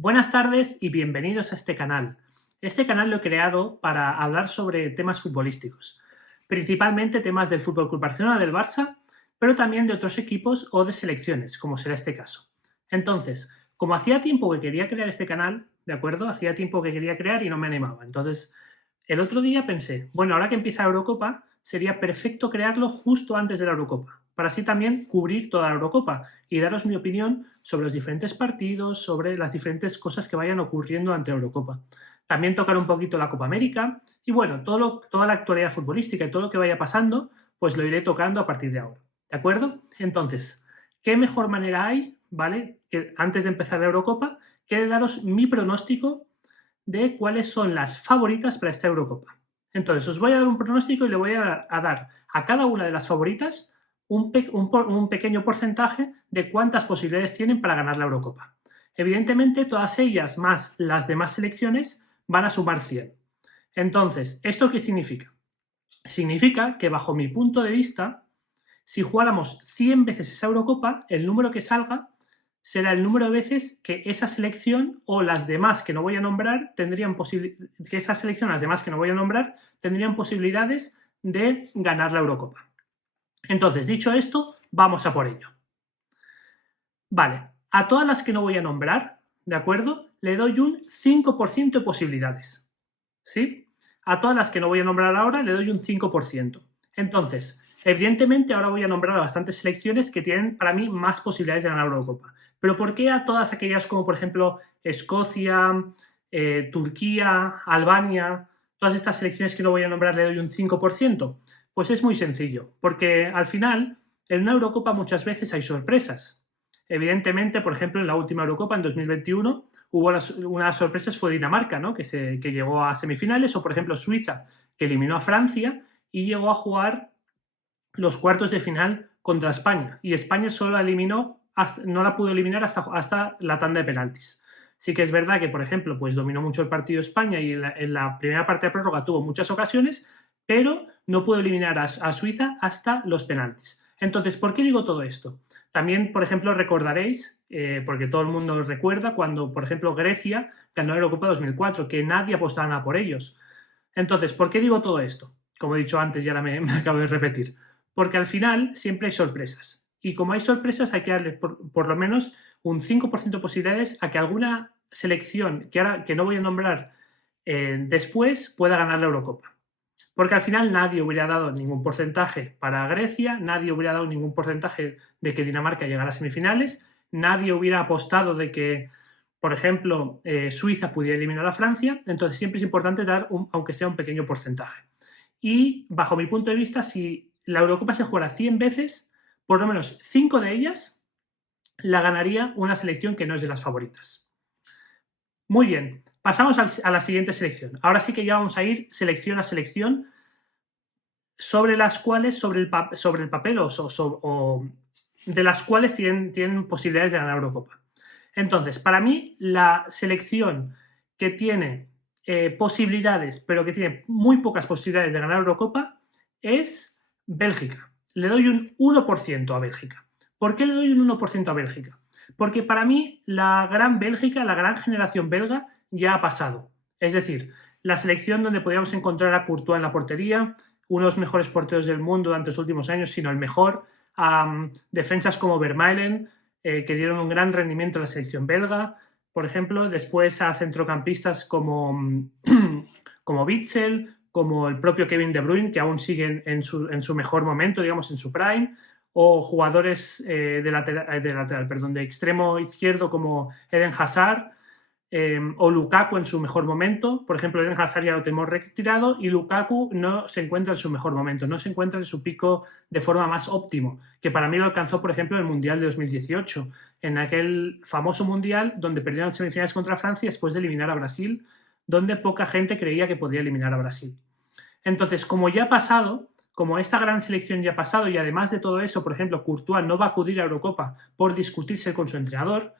Buenas tardes y bienvenidos a este canal. Este canal lo he creado para hablar sobre temas futbolísticos, principalmente temas del Fútbol Club Barcelona, del Barça, pero también de otros equipos o de selecciones, como será este caso. Entonces, como hacía tiempo que quería crear este canal, ¿de acuerdo? Hacía tiempo que quería crear y no me animaba. Entonces, el otro día pensé, bueno, ahora que empieza la Eurocopa, sería perfecto crearlo justo antes de la Eurocopa, para así también cubrir toda la Eurocopa y daros mi opinión sobre los diferentes partidos, sobre las diferentes cosas que vayan ocurriendo ante la Eurocopa. También tocar un poquito la Copa América y bueno, toda la actualidad futbolística y todo lo que vaya pasando, pues lo iré tocando a partir de ahora. ¿De acuerdo? Entonces, ¿qué mejor manera hay, ¿vale? Que antes de empezar la Eurocopa, que de daros mi pronóstico de cuáles son las favoritas para esta Eurocopa. Entonces, os voy a dar un pronóstico y le voy a dar a cada una de las favoritas un pequeño porcentaje de cuántas posibilidades tienen para ganar la Eurocopa. Evidentemente, todas ellas más las demás selecciones van a sumar 100. Entonces, ¿esto qué significa? Significa que, bajo mi punto de vista, si jugáramos 100 veces esa Eurocopa, el número que salga será el número de veces que esa selección o las demás que no voy a nombrar que esa selección, las demás que no voy a nombrar, tendrían posibilidades de ganar la Eurocopa. Entonces, dicho esto, vamos a por ello. Vale, a todas las que no voy a nombrar, ¿de acuerdo? Le doy un 5% de posibilidades. ¿Sí? A todas las que no voy a nombrar ahora le doy un 5%. Entonces, evidentemente ahora voy a nombrar a bastantes selecciones que tienen para mí más posibilidades de ganar la Eurocopa. Pero ¿por qué a todas aquellas como por ejemplo Escocia, Turquía, Albania, todas estas selecciones que no voy a nombrar le doy un 5%? Pues es muy sencillo, porque al final en una Eurocopa muchas veces hay sorpresas. Evidentemente, por ejemplo, en la última Eurocopa, en 2021, hubo una de las sorpresas fue Dinamarca, ¿no? que llegó a semifinales, o por ejemplo Suiza, que eliminó a Francia y llegó a jugar los cuartos de final contra España. Y España solo la eliminó, no la pudo eliminar hasta la tanda de penaltis. Sí que es verdad que, por ejemplo, pues dominó mucho el partido España y en la primera parte de prórroga tuvo muchas ocasiones, pero no pudo eliminar a Suiza hasta los penaltis. Entonces, ¿por qué digo todo esto? También, por ejemplo, recordaréis, porque todo el mundo recuerda, cuando, por ejemplo, Grecia ganó la Eurocopa 2004, que nadie apostaba nada por ellos. Entonces, ¿por qué digo todo esto? Como he dicho antes y ahora me acabo de repetir. Porque al final siempre hay sorpresas. Y como hay sorpresas, hay que darle por lo menos un 5% de posibilidades a que alguna selección que no voy a nombrar después pueda ganar la Eurocopa. Porque al final nadie hubiera dado ningún porcentaje para Grecia, nadie hubiera dado ningún porcentaje de que Dinamarca llegara a semifinales, nadie hubiera apostado de que, por ejemplo, Suiza pudiera eliminar a Francia. Entonces siempre es importante dar, aunque sea un pequeño porcentaje. Y bajo mi punto de vista, si la Eurocopa se jugara 100 veces, por lo menos 5 de ellas la ganaría una selección que no es de las favoritas. Muy bien, pasamos a la siguiente selección. Ahora sí que ya vamos a ir selección a selección sobre las cuales, sobre el papel o de las cuales tienen posibilidades de ganar Eurocopa. Entonces, para mí, la selección que tiene posibilidades, pero que tiene muy pocas posibilidades de ganar Eurocopa, es Bélgica. Le doy un 1% a Bélgica. ¿Por qué le doy un 1% a Bélgica? Porque para mí la gran Bélgica, la gran generación belga, ya ha pasado. Es decir, la selección donde podíamos encontrar a Courtois en la portería, uno de los mejores porteros del mundo durante los últimos años, sino el mejor, defensas como Vermaelen, que dieron un gran rendimiento a la selección belga, por ejemplo, después a centrocampistas como, como Witsel, como el propio Kevin De Bruyne, que aún siguen en su mejor momento, digamos, en su prime, o jugadores de extremo izquierdo como Eden Hazard, o Lukaku en su mejor momento. Por ejemplo, Eden Hazard ya lo tenemos retirado y Lukaku no se encuentra en su mejor momento, no se encuentra en su pico de forma más óptimo, que para mí lo alcanzó, por ejemplo, en el Mundial de 2018, en aquel famoso Mundial donde perdieron semifinales contra Francia después de eliminar a Brasil, donde poca gente creía que podía eliminar a Brasil. Entonces, como ya ha pasado, como esta gran selección ya ha pasado y además de todo eso, por ejemplo, Courtois no va a acudir a Eurocopa por discutirse con su entrenador,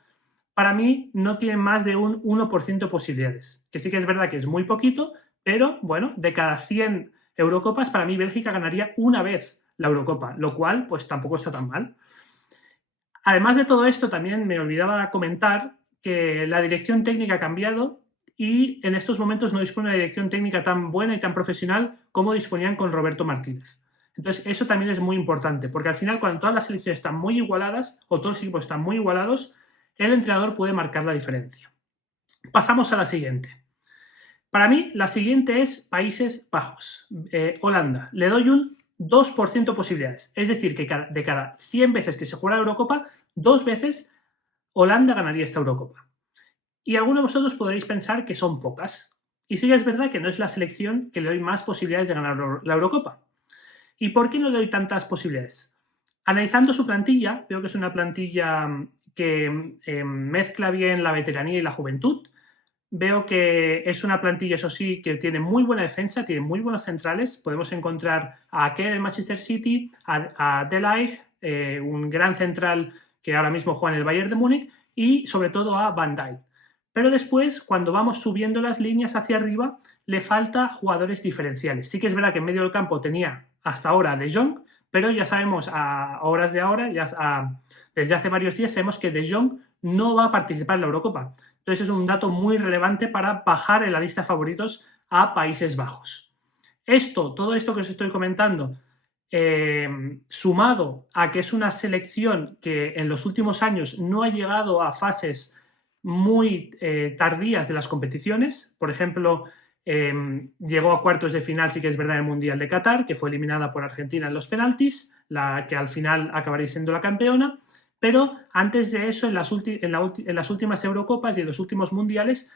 para mí no tienen más de un 1% de posibilidades. Que sí que es verdad que es muy poquito, pero bueno, de cada 100 Eurocopas, para mí Bélgica ganaría una vez la Eurocopa, lo cual pues tampoco está tan mal. Además de todo esto, también me olvidaba comentar que la dirección técnica ha cambiado y en estos momentos no dispone de una dirección técnica tan buena y tan profesional como disponían con Roberto Martínez. Entonces, eso también es muy importante, porque al final, cuando todas las selecciones están muy igualadas o todos los equipos están muy igualados, el entrenador puede marcar la diferencia. Pasamos a la siguiente. Para mí, la siguiente es Países Bajos, Holanda. Le doy un 2% posibilidades. Es decir, que de cada 100 veces que se juega la Eurocopa, 2 veces Holanda ganaría esta Eurocopa. Y algunos de vosotros podréis pensar que son pocas. Y sí que es verdad que no es la selección que le doy más posibilidades de ganar la Eurocopa. ¿Y por qué no le doy tantas posibilidades? Analizando su plantilla, veo que es una plantilla que mezcla bien la veteranía y la juventud. Veo que es una plantilla, eso sí, que tiene muy buena defensa, tiene muy buenos centrales. Podemos encontrar a Ake del Manchester City, a De Ligt, un gran central que ahora mismo juega en el Bayern de Múnich, y sobre todo a Van Dijk. Pero después, cuando vamos subiendo las líneas hacia arriba, le falta jugadores diferenciales. Sí que es verdad que en medio del campo tenía hasta ahora a De Jong, pero ya sabemos a horas de ahora, desde hace varios días, sabemos que De Jong no va a participar en la Eurocopa. Entonces es un dato muy relevante para bajar en la lista de favoritos a Países Bajos. Todo esto que os estoy comentando, sumado a que es una selección que en los últimos años no ha llegado a fases muy tardías de las competiciones. Por ejemplo, llegó a cuartos de final, sí que es verdad, en el Mundial de Qatar, que fue eliminada por Argentina en los penaltis, la que al final acabaría siendo la campeona. Pero antes de eso, en las últimas Eurocopas y en los últimos Mundiales,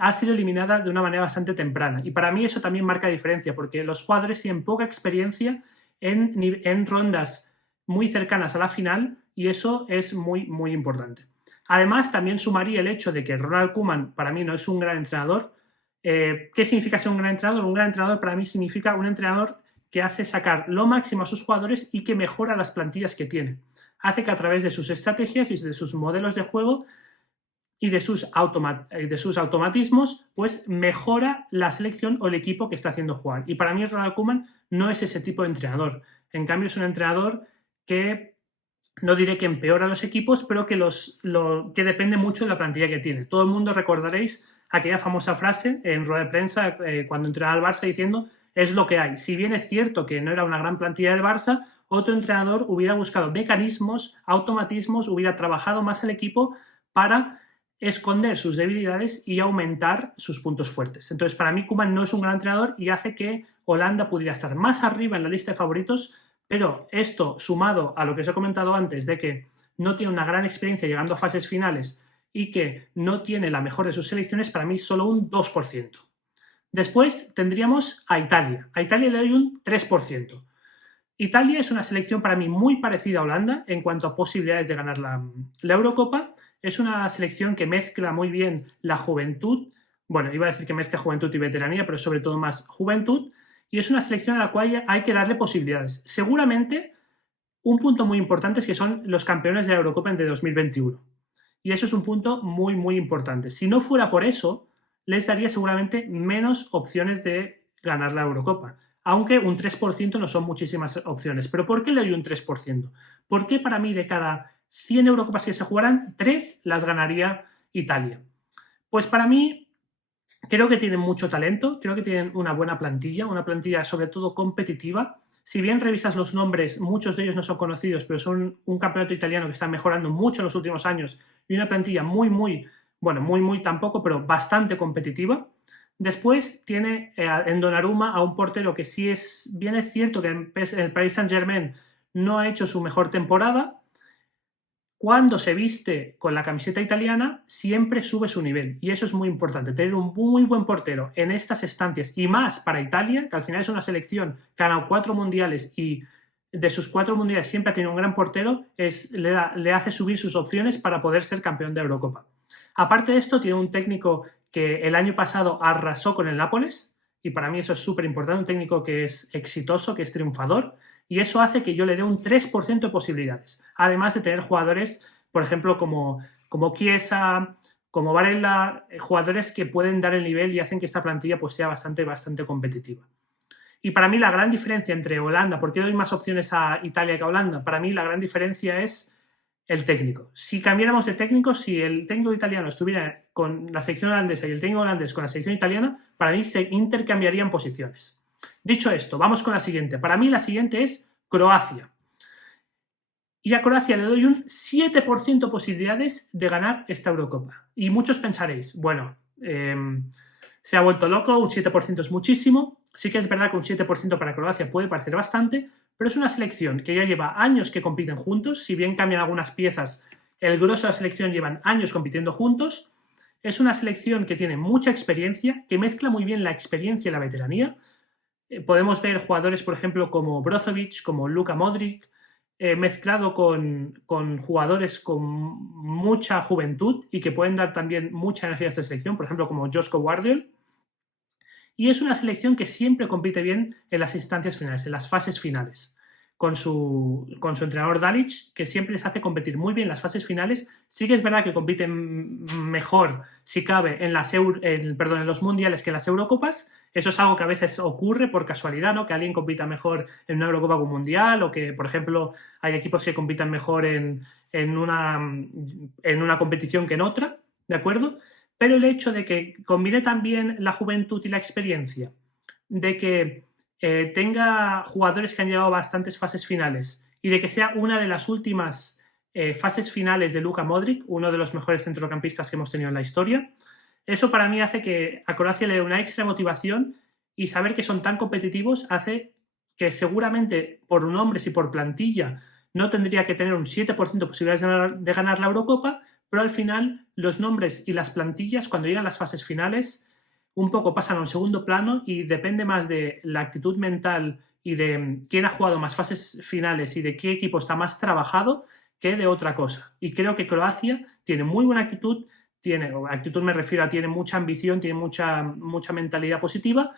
ha sido eliminada de una manera bastante temprana. Y para mí eso también marca diferencia, porque los jugadores tienen poca experiencia en rondas muy cercanas a la final, y eso es muy, muy importante. Además, también sumaría el hecho de que Ronald Koeman para mí no es un gran entrenador. ¿Qué significa ser un gran entrenador? Un gran entrenador para mí significa un entrenador que hace sacar lo máximo a sus jugadores y que mejora las plantillas que tiene. Hace que a través de sus estrategias y de sus modelos de juego y de sus automatismos, pues mejora la selección o el equipo que está haciendo jugar. Y para mí Ronald Koeman no es ese tipo de entrenador. En cambio, es un entrenador que no diré que empeora los equipos, pero que depende mucho de la plantilla que tiene. Todo el mundo recordaréis aquella famosa frase en rueda de prensa cuando entrenaba al Barça diciendo: es lo que hay. Si bien es cierto que no era una gran plantilla del Barça, otro entrenador hubiera buscado mecanismos, automatismos, hubiera trabajado más el equipo para esconder sus debilidades y aumentar sus puntos fuertes. Entonces, para mí, Koeman no es un gran entrenador y hace que Holanda pudiera estar más arriba en la lista de favoritos, pero esto, sumado a lo que os he comentado antes, de que no tiene una gran experiencia llegando a fases finales y que no tiene la mejor de sus selecciones, para mí solo un 2%. Después tendríamos a Italia. A Italia le doy un 3%. Italia es una selección para mí muy parecida a Holanda en cuanto a posibilidades de ganar la Eurocopa. Es una selección que mezcla muy bien la juventud, bueno, iba a decir que mezcla juventud y veteranía, pero sobre todo más juventud, y es una selección a la cual hay que darle posibilidades. Seguramente un punto muy importante es que son los campeones de la Eurocopa entre 2021. Y eso es un punto muy, muy importante. Si no fuera por eso, les daría seguramente menos opciones de ganar la Eurocopa. Aunque un 3% no son muchísimas opciones. ¿Pero por qué le doy un 3%? Porque para mí de cada 100 Eurocopas que se jugaran, 3 las ganaría Italia. Pues para mí creo que tienen mucho talento, creo que tienen una buena plantilla, una plantilla sobre todo competitiva. Si bien revisas los nombres, muchos de ellos no son conocidos, pero son un campeonato italiano que está mejorando mucho en los últimos años y una plantilla muy, muy, bueno, muy, muy tampoco, pero bastante competitiva. Después tiene en Donnarumma a un portero que bien es cierto que el Paris Saint-Germain no ha hecho su mejor temporada. Cuando se viste con la camiseta italiana, siempre sube su nivel. Y eso es muy importante, tener un muy buen portero en estas estancias. Y más para Italia, que al final es una selección que ha ganado 4 mundiales y de sus 4 mundiales siempre ha tenido un gran portero, le hace subir sus opciones para poder ser campeón de Eurocopa. Aparte de esto, tiene un técnico que el año pasado arrasó con el Nápoles, y para mí eso es súper importante, un técnico que es exitoso, que es triunfador, y eso hace que yo le dé un 3% de posibilidades. Además de tener jugadores, por ejemplo, como Chiesa, como Varela, jugadores que pueden dar el nivel y hacen que esta plantilla pues, sea bastante, bastante competitiva. Y para mí la gran diferencia entre Holanda, ¿por qué doy más opciones a Italia que a Holanda? Para mí la gran diferencia es el técnico. Si cambiáramos de técnico, si el técnico italiano estuviera con la selección holandesa y el técnico holandés con la selección italiana, para mí se intercambiarían posiciones. Dicho esto, vamos con la siguiente. Para mí la siguiente es Croacia. Y a Croacia le doy un 7% posibilidades de ganar esta Eurocopa. Y muchos pensaréis, bueno, se ha vuelto loco, un 7% es muchísimo. Sí que es verdad que un 7% para Croacia puede parecer bastante, pero es una selección que ya lleva años que compiten juntos. Si bien cambian algunas piezas, el grueso de la selección llevan años compitiendo juntos. Es una selección que tiene mucha experiencia, que mezcla muy bien la experiencia y la veteranía. Podemos ver jugadores, por ejemplo, como Brozovic, como Luka Modric, mezclado con jugadores con mucha juventud y que pueden dar también mucha energía a esta selección, por ejemplo, como Josko Gvardiol. Y es una selección que siempre compite bien en las instancias finales, en las fases finales, con su entrenador Dalic, que siempre les hace competir muy bien en las fases finales. Sí que es verdad que compiten mejor, si cabe, en los mundiales que en las Eurocopas. Eso es algo que a veces ocurre por casualidad, ¿no? Que alguien compita mejor en una Eurocopa que un mundial, o que, por ejemplo, hay equipos que compitan mejor en una competición que en otra, ¿de acuerdo? Pero el hecho de que combine también la juventud y la experiencia, de que tenga jugadores que han llegado a bastantes fases finales y de que sea una de las últimas fases finales de Luka Modric, uno de los mejores centrocampistas que hemos tenido en la historia, eso para mí hace que a Croacia le dé una extra motivación, y saber que son tan competitivos hace que seguramente por nombres y por plantilla no tendría que tener un 7% de posibilidades de ganar la Eurocopa, pero al final los nombres y las plantillas, cuando llegan las fases finales, un poco pasan a un segundo plano y depende más de la actitud mental y de quién ha jugado más fases finales y de qué equipo está más trabajado que de otra cosa. Y creo que Croacia tiene muy buena actitud, actitud me refiero a tiene mucha ambición, tiene mucha mentalidad positiva,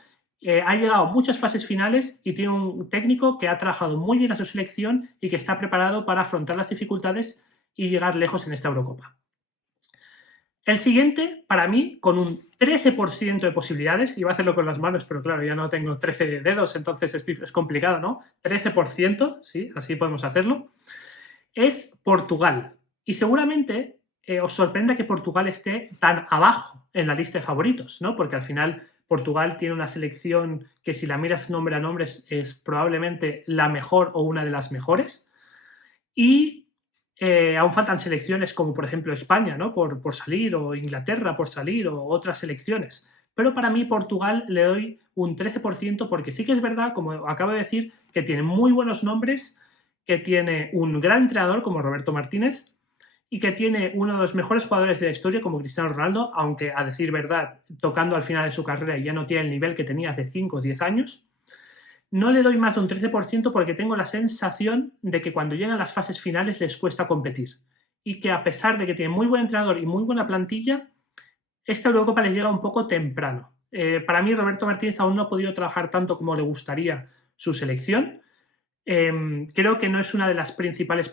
ha llegado a muchas fases finales y tiene un técnico que ha trabajado muy bien a su selección y que está preparado para afrontar las dificultades y llegar lejos en esta Eurocopa. El siguiente, para mí, con un 13% de posibilidades, iba a hacerlo con las manos, pero claro, ya no tengo 13 dedos, entonces es complicado, ¿no? 13%, sí, así podemos hacerlo, es Portugal. Y seguramente os sorprenda que Portugal esté tan abajo en la lista de favoritos, ¿no? Porque al final Portugal tiene una selección que, si la miras nombre a nombre, es probablemente la mejor o una de las mejores. Y aún faltan selecciones como, por ejemplo, España, ¿no? por salir, o Inglaterra por salir, o otras selecciones. Pero para mí Portugal le doy un 13%, porque sí que es verdad, como acabo de decir, que tiene muy buenos nombres, que tiene un gran entrenador como Roberto Martínez y que tiene uno de los mejores jugadores de la historia como Cristiano Ronaldo, aunque, a decir verdad, tocando al final de su carrera ya no tiene el nivel que tenía hace 5 o 10 años. No le doy más de un 13% porque tengo la sensación de que cuando llegan las fases finales les cuesta competir, y que, a pesar de que tiene muy buen entrenador y muy buena plantilla, esta Eurocopa les llega un poco temprano. Para mí, Roberto Martínez aún no ha podido trabajar tanto como le gustaría su selección. Creo que no es una de las principales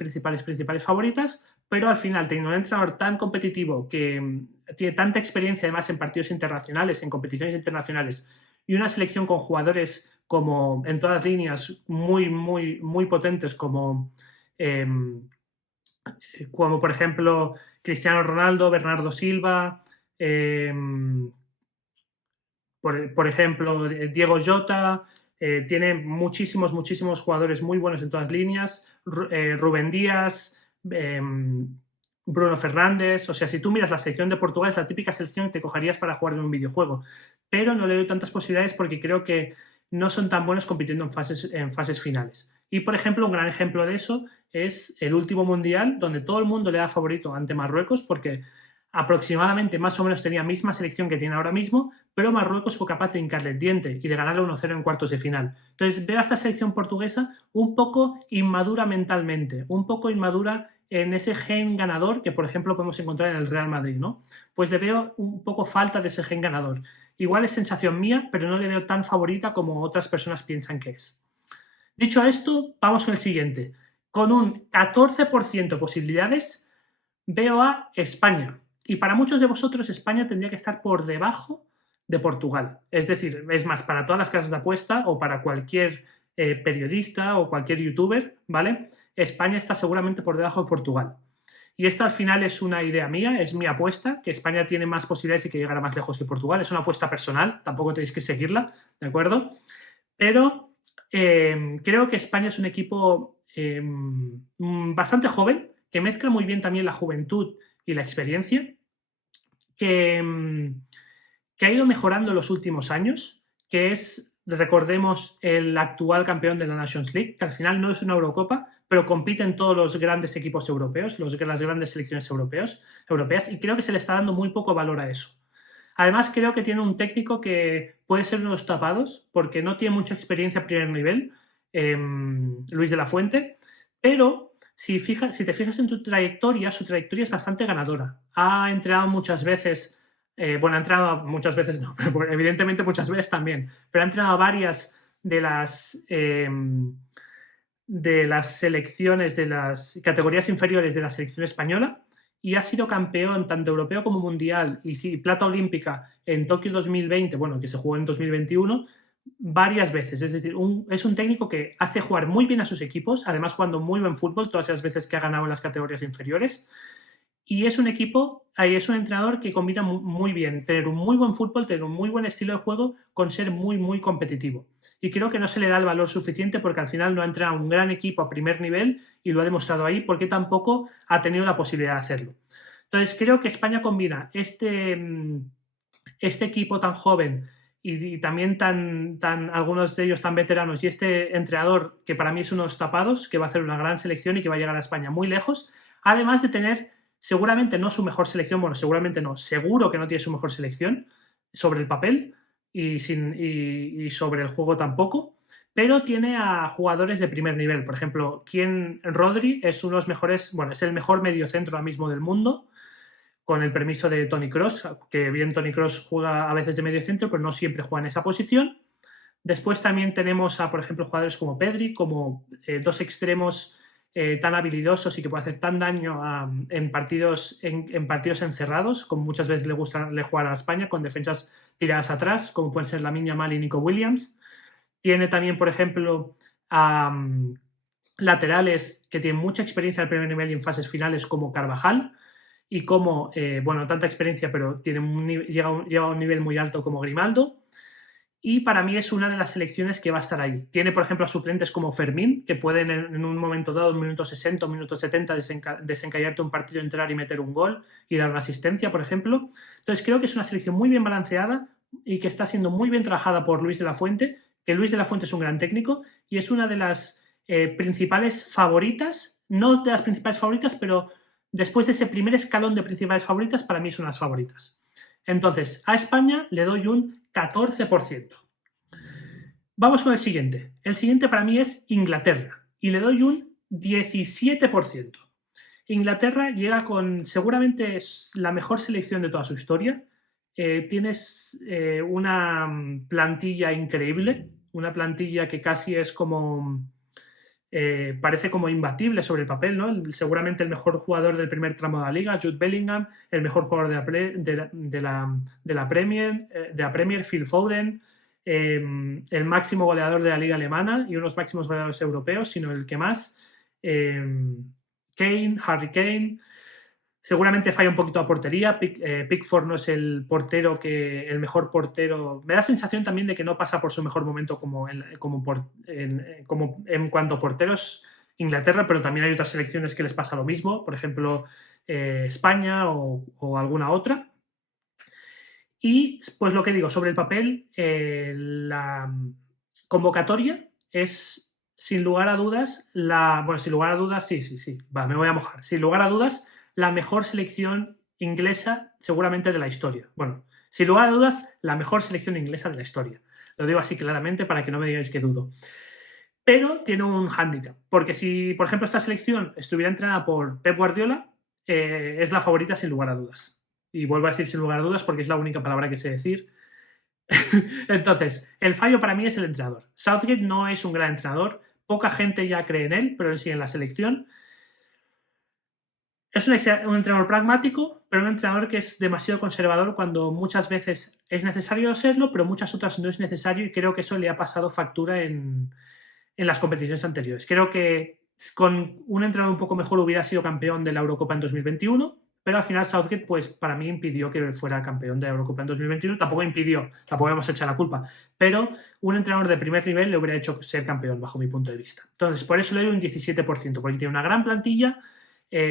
favoritas, pero al final, teniendo un entrenador tan competitivo, que tiene tanta experiencia además en partidos internacionales, en competiciones internacionales, y una selección con jugadores como en todas líneas muy potentes, como por ejemplo Cristiano Ronaldo, Bernardo Silva, por ejemplo Diego Jota, tiene muchísimos jugadores muy buenos en todas líneas, Rubén Díaz, Bruno Fernández. O sea, si tú miras la selección de Portugal, es la típica selección que te cogerías para jugar en un videojuego, pero no le doy tantas posibilidades porque creo que no son tan buenos compitiendo en fases finales. Y, por ejemplo, un gran ejemplo de eso es el último mundial, donde todo el mundo le da favorito ante Marruecos, porque aproximadamente más o menos tenía la misma selección que tiene ahora mismo, pero Marruecos fue capaz de hincarle el diente y de ganarle 1-0 en cuartos de final. Entonces veo a esta selección portuguesa un poco inmadura mentalmente, un poco inmadura en ese gen ganador que, por ejemplo, podemos encontrar en el Real Madrid, ¿no? Pues le veo un poco falta de ese gen ganador. Igual es sensación mía, pero no le veo tan favorita como otras personas piensan que es. Dicho esto, vamos con el siguiente. Con un 14% de posibilidades, veo a España. Y para muchos de vosotros, España tendría que estar por debajo de Portugal. Es decir, es más, para todas las casas de apuesta o para cualquier periodista o cualquier youtuber, ¿vale? España está seguramente por debajo de Portugal. Y esto al final es una idea mía, es mi apuesta, que España tiene más posibilidades y que llegará más lejos que Portugal. Es una apuesta personal, tampoco tenéis que seguirla, ¿de acuerdo? Pero creo que España es un equipo bastante joven, que mezcla muy bien también la juventud y la experiencia, que, que ha ido mejorando en los últimos años, que es, recordemos, el actual campeón de la Nations League, que al final no es una Eurocopa, pero compiten todos los grandes equipos europeos, las grandes selecciones europeas, y creo que se le está dando muy poco valor a eso. Además, creo que tiene un técnico que puede ser unos tapados, porque no tiene mucha experiencia a primer nivel, Luis de la Fuente, pero si te fijas en su trayectoria es bastante ganadora. Ha entrenado muchas veces, bueno, ha entrenado muchas veces, no, pero evidentemente muchas veces también, pero ha entrenado varias de las selecciones, de las categorías inferiores de la selección española, y ha sido campeón tanto europeo como mundial y sí, plata olímpica en Tokio 2020, bueno, que se jugó en 2021, varias veces. Es decir, es un técnico que hace jugar muy bien a sus equipos, además jugando muy buen fútbol todas las veces que ha ganado en las categorías inferiores. Y es un es un entrenador que combina muy bien tener un muy buen fútbol, tener un muy buen estilo de juego con ser muy, muy competitivo. Y creo que no se le da el valor suficiente porque al final no ha entrenado un gran equipo a primer nivel y lo ha demostrado ahí porque tampoco ha tenido la posibilidad de hacerlo. Entonces creo que España combina este equipo tan joven y también algunos de ellos tan veteranos y este entrenador que para mí es unos tapados, que va a hacer una gran selección y que va a llegar a España muy lejos, además de tener seguramente no su mejor selección, bueno, seguramente no, seguro que no tiene su mejor selección sobre el papel y sobre el juego tampoco, pero tiene a jugadores de primer nivel. Por ejemplo, Rodri es uno de los mejores, bueno, es el mejor mediocentro ahora mismo del mundo, con el permiso de Toni Kroos, que bien Toni Kroos juega a veces de mediocentro, pero no siempre juega en esa posición. Después también tenemos a, por ejemplo, jugadores como Pedri, como dos extremos tan habilidosos y que puede hacer tan daño en partidos encerrados, como muchas veces le jugar a España, con defensas tiradas atrás, como pueden ser Lamine Yamal y Nico Williams. Tiene también, por ejemplo, laterales que tienen mucha experiencia al primer nivel y en fases finales, como Carvajal, y como, bueno, tanta experiencia, pero llega a un nivel muy alto como Grimaldo. Y para mí es una de las selecciones que va a estar ahí. Tiene, por ejemplo, a suplentes como Fermín, que pueden en un momento dado, en minuto 60 o minuto 70, desencallarte un partido, entrar y meter un gol y dar una asistencia, por ejemplo. Entonces creo que es una selección muy bien balanceada y que está siendo muy bien trabajada por Luis de la Fuente, que Luis de la Fuente es un gran técnico y es una de las principales favoritas, no de las principales favoritas, pero después de ese primer escalón de principales favoritas, para mí son las favoritas. Entonces, a España le doy un 14%. Vamos con el siguiente. El siguiente para mí es Inglaterra y le doy un 17%. Inglaterra llega con seguramente es la mejor selección de toda su historia. Tienes una plantilla increíble, una plantilla que casi es como parece como imbatible sobre el papel, ¿no? Seguramente el mejor jugador del primer tramo de la liga, Jude Bellingham, el mejor jugador de la Premier, Phil Foden, el máximo goleador de la liga alemana y unos máximos goleadores europeos, sino el que más, Harry Kane. Seguramente falla un poquito a portería. Pickford no es el mejor portero. Me da sensación también de que no pasa por su mejor momento como en cuanto a porteros Inglaterra, pero también hay otras selecciones que les pasa lo mismo, por ejemplo, España o alguna otra. Y pues lo que digo, sobre el papel, la convocatoria es, sin lugar a dudas, sin lugar a dudas, sí, me voy a mojar. Sin lugar a dudas, la mejor selección inglesa seguramente de la historia. Bueno, sin lugar a dudas, la mejor selección inglesa de la historia. Lo digo así claramente para que no me digáis que dudo. Pero tiene un hándicap, porque si, por ejemplo, esta selección estuviera entrenada por Pep Guardiola, es la favorita sin lugar a dudas. Y vuelvo a decir sin lugar a dudas porque es la única palabra que sé decir. Entonces, el fallo para mí es el entrenador. Southgate no es un gran entrenador, poca gente ya cree en él, pero él sí en la selección. Es un entrenador pragmático, pero un entrenador que es demasiado conservador cuando muchas veces es necesario serlo, pero muchas otras no es necesario, y creo que eso le ha pasado factura en las competiciones anteriores. Creo que Con un entrenador un poco mejor hubiera sido campeón de la Eurocopa en 2021, pero al final Southgate, pues para mí impidió que fuera campeón de la Eurocopa en 2021. Tampoco impidió, tampoco vamos a echar la culpa, pero un entrenador de primer nivel le hubiera hecho ser campeón, bajo mi punto de vista. Entonces, por eso le doy un 17%, porque tiene una gran plantilla,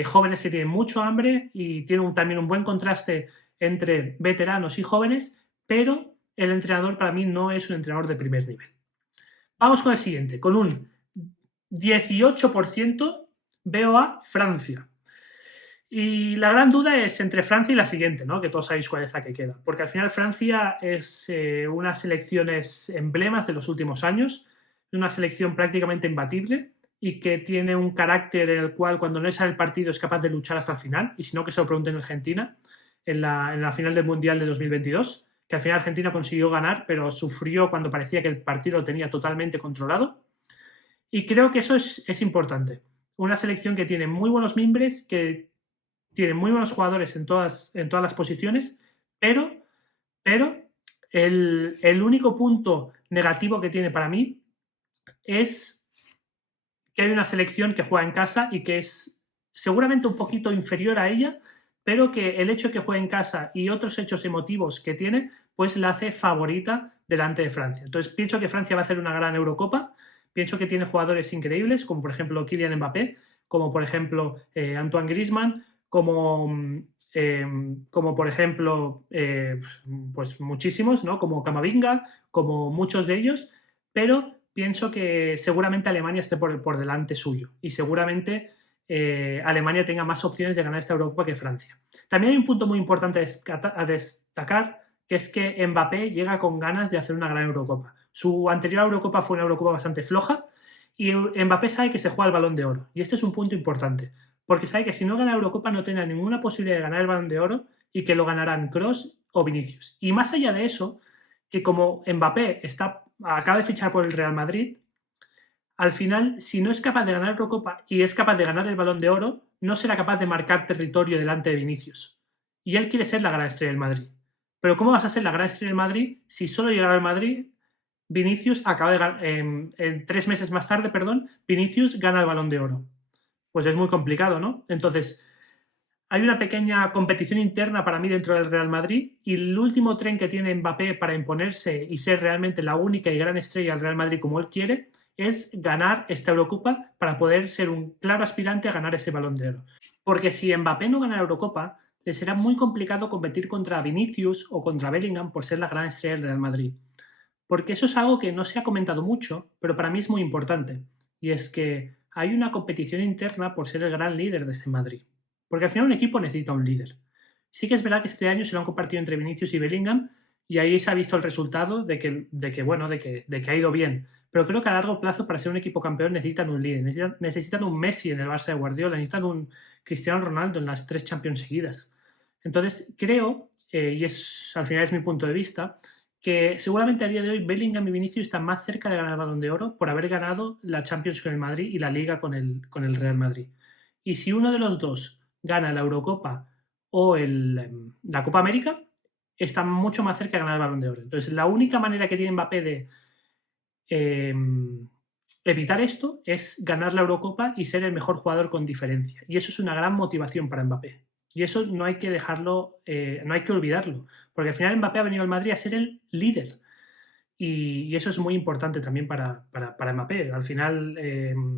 jóvenes que tienen mucho hambre y tiene también un buen contraste entre veteranos y jóvenes, pero el entrenador para mí no es un entrenador de primer nivel. Vamos con el siguiente, con un 18% veo a Francia. Y la gran duda es entre Francia y la siguiente, ¿no? Que todos sabéis cuál es la que queda. Porque al final Francia es unas selecciones emblemas de los últimos años, una selección prácticamente imbatible y que tiene un carácter en el cual cuando no es el partido es capaz de luchar hasta el final, y si no que se lo pregunten en Argentina, en la final del Mundial de 2022, que al final Argentina consiguió ganar, pero sufrió cuando parecía que el partido lo tenía totalmente controlado. Y creo que eso es importante. Una selección que tiene muy buenos mimbres, que tiene muy buenos jugadores en todas las posiciones, pero el único punto negativo que tiene para mí es que hay una selección que juega en casa y que es seguramente un poquito inferior a ella, pero que el hecho de que juegue en casa y otros hechos emotivos que tiene, pues la hace favorita delante de Francia. Entonces pienso que Francia va a hacer una gran Eurocopa, pienso que tiene jugadores increíbles, como por ejemplo Kylian Mbappé, como por ejemplo Antoine Griezmann, como por ejemplo pues muchísimos, ¿no? Como Camavinga, como muchos de ellos, pero pienso que seguramente Alemania esté por delante suyo y seguramente Alemania tenga más opciones de ganar esta Eurocopa que Francia. También hay un punto muy importante a destacar, que es que Mbappé llega con ganas de hacer una gran Eurocopa. Su anterior Eurocopa fue una Eurocopa bastante floja y Mbappé sabe que se juega el Balón de Oro. Y este es un punto importante, porque sabe que si no gana la Eurocopa no tendrá ninguna posibilidad de ganar el Balón de Oro y que lo ganarán Kroos o Vinicius. Y más allá de eso, que como Mbappé acaba de fichar por el Real Madrid, al final, si no es capaz de ganar la Eurocopa y es capaz de ganar el Balón de Oro, no será capaz de marcar territorio delante de Vinicius. Y él quiere ser la gran estrella del Madrid. Pero ¿cómo vas a ser la gran estrella del Madrid si solo llegar al Madrid, Vinicius acaba de ganar, 3 meses más tarde, perdón, Vinicius gana el Balón de Oro? Pues es muy complicado, ¿no? Entonces, hay una pequeña competición interna para mí dentro del Real Madrid y el último tren que tiene Mbappé para imponerse y ser realmente la única y gran estrella del Real Madrid como él quiere es ganar esta Eurocopa para poder ser un claro aspirante a ganar ese Balón de Oro. Porque si Mbappé no gana la Eurocopa, le será muy complicado competir contra Vinicius o contra Bellingham por ser la gran estrella del Real Madrid. Porque eso es algo que no se ha comentado mucho, pero para mí es muy importante. Y es que hay una competición interna por ser el gran líder de este Madrid. Porque al final un equipo necesita un líder. Sí que es verdad que este año se lo han compartido entre Vinicius y Bellingham y ahí se ha visto el resultado de que ha ido bien. Pero creo que a largo plazo para ser un equipo campeón necesitan un líder, necesitan un Messi en el Barça de Guardiola, necesitan un Cristiano Ronaldo en las 3 Champions seguidas. Entonces creo, al final es mi punto de vista, que seguramente a día de hoy Bellingham y Vinicius están más cerca de ganar el Balón de Oro por haber ganado la Champions con el Madrid y la Liga con el Real Madrid. Y si uno de los dos gana la Eurocopa o la Copa América, está mucho más cerca de ganar el Balón de Oro. Entonces, la única manera que tiene Mbappé de evitar esto es ganar la Eurocopa y ser el mejor jugador con diferencia. Y eso es una gran motivación para Mbappé. Y eso no hay que dejarlo, no hay que olvidarlo. Porque al final Mbappé ha venido al Madrid a ser el líder. Y eso es muy importante también para Mbappé. Al final,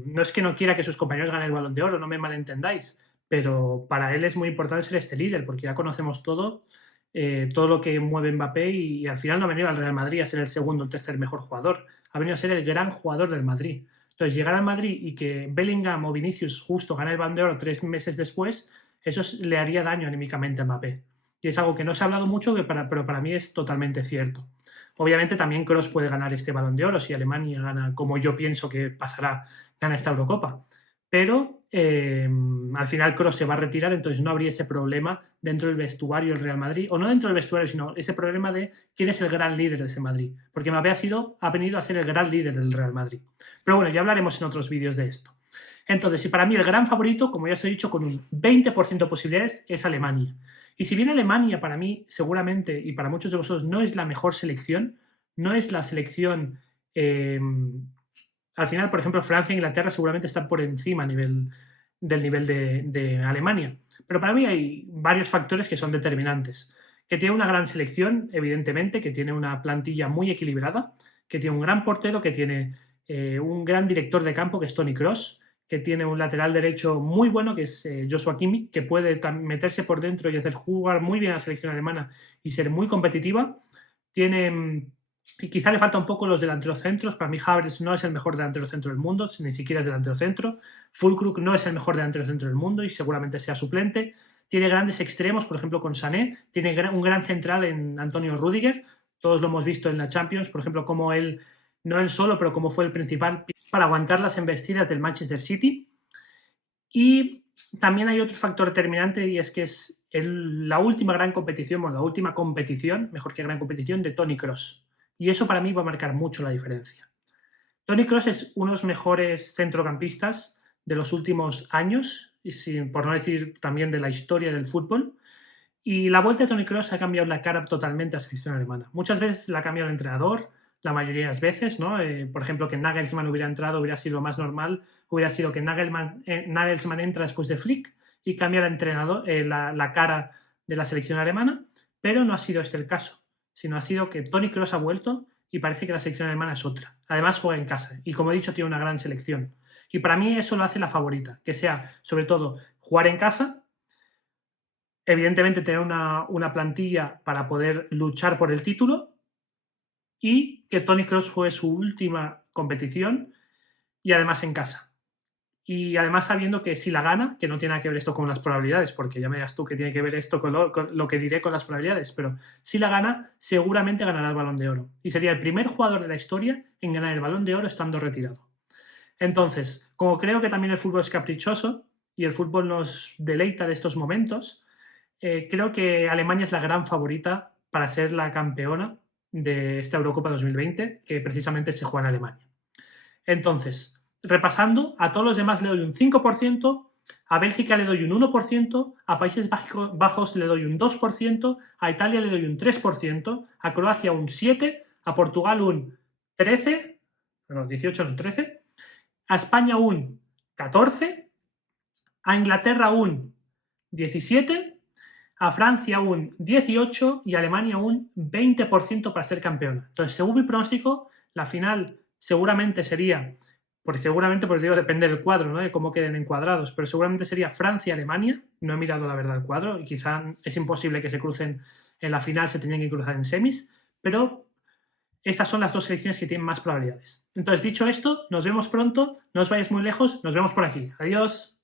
no es que no quiera que sus compañeros ganen el Balón de Oro, no me malentendáis, pero para él es muy importante ser este líder, porque ya conocemos todo lo que mueve Mbappé y al final no ha venido al Real Madrid a ser el segundo o el tercer mejor jugador, ha venido a ser el gran jugador del Madrid. Entonces, llegar al Madrid y que Bellingham o Vinicius justo gane el Balón de Oro 3 meses después, eso le haría daño anímicamente a Mbappé. Y es algo que no se ha hablado mucho, pero para mí es totalmente cierto. Obviamente también Kroos puede ganar este Balón de Oro si Alemania gana, como yo pienso que pasará, gana esta Eurocopa. Pero al final Kroos se va a retirar, entonces no habría ese problema dentro del vestuario del Real Madrid, o no dentro del vestuario, sino ese problema de quién es el gran líder de ese Madrid. Porque Mbappé ha venido a ser el gran líder del Real Madrid. Pero bueno, ya hablaremos en otros vídeos de esto. Entonces, y para mí el gran favorito, como ya os he dicho, con un 20% de posibilidades, es Alemania. Y si bien Alemania para mí, seguramente, y para muchos de vosotros, no es la mejor selección, no es la selección al final, por ejemplo, Francia e Inglaterra seguramente están por encima del nivel de Alemania. Pero para mí hay varios factores que son determinantes. Que tiene una gran selección, evidentemente, que tiene una plantilla muy equilibrada, que tiene un gran portero, que tiene un gran director de campo, que es Toni Kroos, que tiene un lateral derecho muy bueno, que es Joshua Kimmich, que puede meterse por dentro y hacer jugar muy bien a la selección alemana y ser muy competitiva. Tiene, y quizá le falta un poco los delanteros centros. Para mí Havertz no es el mejor delantero centro del mundo, ni siquiera es delantero centro. Füllkrug no es el mejor delantero centro del mundo y seguramente sea suplente. Tiene grandes extremos, por ejemplo, con Sané. Tiene un gran central en Antonio Rüdiger. Todos lo hemos visto en la Champions, por ejemplo, como él, no él solo, pero como fue el principal para aguantar las embestidas del Manchester City. Y también hay otro factor determinante y es que es la última gran competición, bueno, la última competición, mejor que gran competición, de Toni Kroos. Y eso para mí va a marcar mucho la diferencia. Toni Kroos es uno de los mejores centrocampistas de los últimos años, y por no decir también de la historia del fútbol. Y la vuelta de Toni Kroos ha cambiado la cara totalmente a la selección alemana. Muchas veces la ha cambiado el entrenador, la mayoría de las veces, ¿no? Por ejemplo, que Nagelsmann hubiera entrado hubiera sido lo más normal, hubiera sido que Nagelsmann entra después de Flick y cambia el entrenador, la cara de la selección alemana, pero no ha sido este el caso, sino ha sido que Toni Kroos ha vuelto y parece que la selección alemana es otra. Además juega en casa y, como he dicho, tiene una gran selección. Y para mí eso lo hace la favorita, que sea, sobre todo, jugar en casa, evidentemente tener una plantilla para poder luchar por el título y que Toni Kroos juegue su última competición y además en casa. Y además sabiendo que si la gana, que no tiene nada que ver esto con las probabilidades, porque ya me dirás tú que tiene que ver esto con lo que diré con las probabilidades, pero si la gana, seguramente ganará el Balón de Oro. Y sería el primer jugador de la historia en ganar el Balón de Oro estando retirado. Entonces, como creo que también el fútbol es caprichoso y el fútbol nos deleita de estos momentos, creo que Alemania es la gran favorita para ser la campeona de esta Eurocopa 2020, que precisamente se juega en Alemania. Entonces, repasando, a todos los demás le doy un 5%, a Bélgica le doy un 1%, a Países Bajos le doy un 2%, a Italia le doy un 3%, a Croacia un 7%, a Portugal un 13%, perdón, 18 no, 13%, a España un 14%, a Inglaterra un 17%, a Francia un 18% y a Alemania un 20% para ser campeona. Entonces, según mi pronóstico, la final seguramente sería, porque digo, depende del cuadro, ¿no? De cómo queden encuadrados, pero seguramente sería Francia-Alemania. No he mirado la verdad el cuadro y quizá es imposible que se crucen en la final, se tenían que cruzar en semis, pero estas son las dos selecciones que tienen más probabilidades. Entonces, dicho esto, nos vemos pronto, no os vayáis muy lejos, nos vemos por aquí. Adiós.